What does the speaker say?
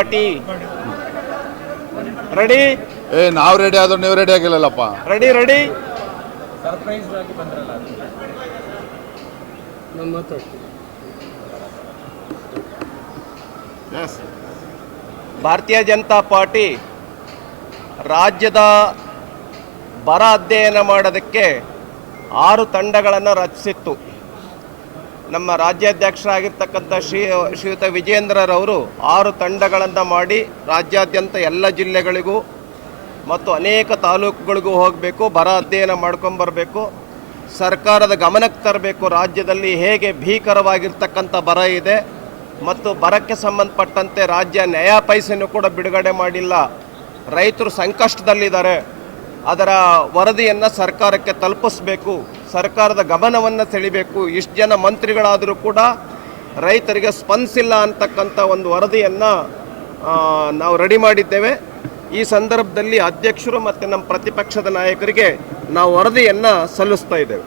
Party ready. ನಾವು ready ಆದ್ರೂ ನೀವು ರೆಡಿ ಆಗಿಲ್ಲಲ್ಲಪ್ಪ. Ready ready. ಭಾರತೀಯ ಜನತಾ ಪಾರ್ಟಿ ರಾಜ್ಯದ ಬರ ಅಧ್ಯಯನ ಮಾಡೋದಕ್ಕೆ 6 ತಂಡಗಳನ್ನು ರಚಿಸಿತ್ತು. ನಮ್ಮ ರಾಜ್ಯಾಧ್ಯಕ್ಷರಾಗಿರ್ತಕ್ಕಂಥ ಶ್ರೀಯುತ ವಿಜೇಂದ್ರರವರು 6 ತಂಡಗಳನ್ನು ಮಾಡಿ ರಾಜ್ಯಾದ್ಯಂತ ಎಲ್ಲ ಜಿಲ್ಲೆಗಳಿಗೂ ಮತ್ತು ಅನೇಕ ತಾಲೂಕುಗಳಿಗೂ ಹೋಗಬೇಕು, ಬರ ಅಧ್ಯಯನ ಮಾಡ್ಕೊಂಬರಬೇಕು, ಸರ್ಕಾರದ ಗಮನಕ್ಕೆ ತರಬೇಕು ರಾಜ್ಯದಲ್ಲಿ ಹೇಗೆ ಭೀಕರವಾಗಿರ್ತಕ್ಕಂಥ ಬರ ಇದೆ ಮತ್ತು ಬರಕ್ಕೆ ಸಂಬಂಧಪಟ್ಟಂತೆ ರಾಜ್ಯ ನ್ಯಾಯ ಪೈಸೆನೂ ಕೂಡ ಬಿಡುಗಡೆ ಮಾಡಿಲ್ಲ, ರೈತರು ಸಂಕಷ್ಟದಲ್ಲಿದ್ದಾರೆ, ಅದರ ವರದಿಯನ್ನು ಸರ್ಕಾರಕ್ಕೆ ತಲುಪಿಸಬೇಕು, ಸರ್ಕಾರದ ಗಮನವನ್ನು ಸೆಳೆಯಬೇಕು. ಇಷ್ಟು ಜನ ಮಂತ್ರಿಗಳಾದರೂ ಕೂಡ ರೈತರಿಗೆ ಸ್ಪಂದಿಸಿಲ್ಲ ಅಂತಕ್ಕಂಥ ಒಂದು ವರದಿಯನ್ನು ನಾವು ರೆಡಿ ಮಾಡಿದ್ದೇವೆ. ಈ ಸಂದರ್ಭದಲ್ಲಿ ಅಧ್ಯಕ್ಷರು ಮತ್ತು ನಮ್ಮ ಪ್ರತಿಪಕ್ಷದ ನಾಯಕರಿಗೆ ನಾವು ವರದಿಯನ್ನು ಸಲ್ಲಿಸ್ತಾ ಇದ್ದೇವೆ.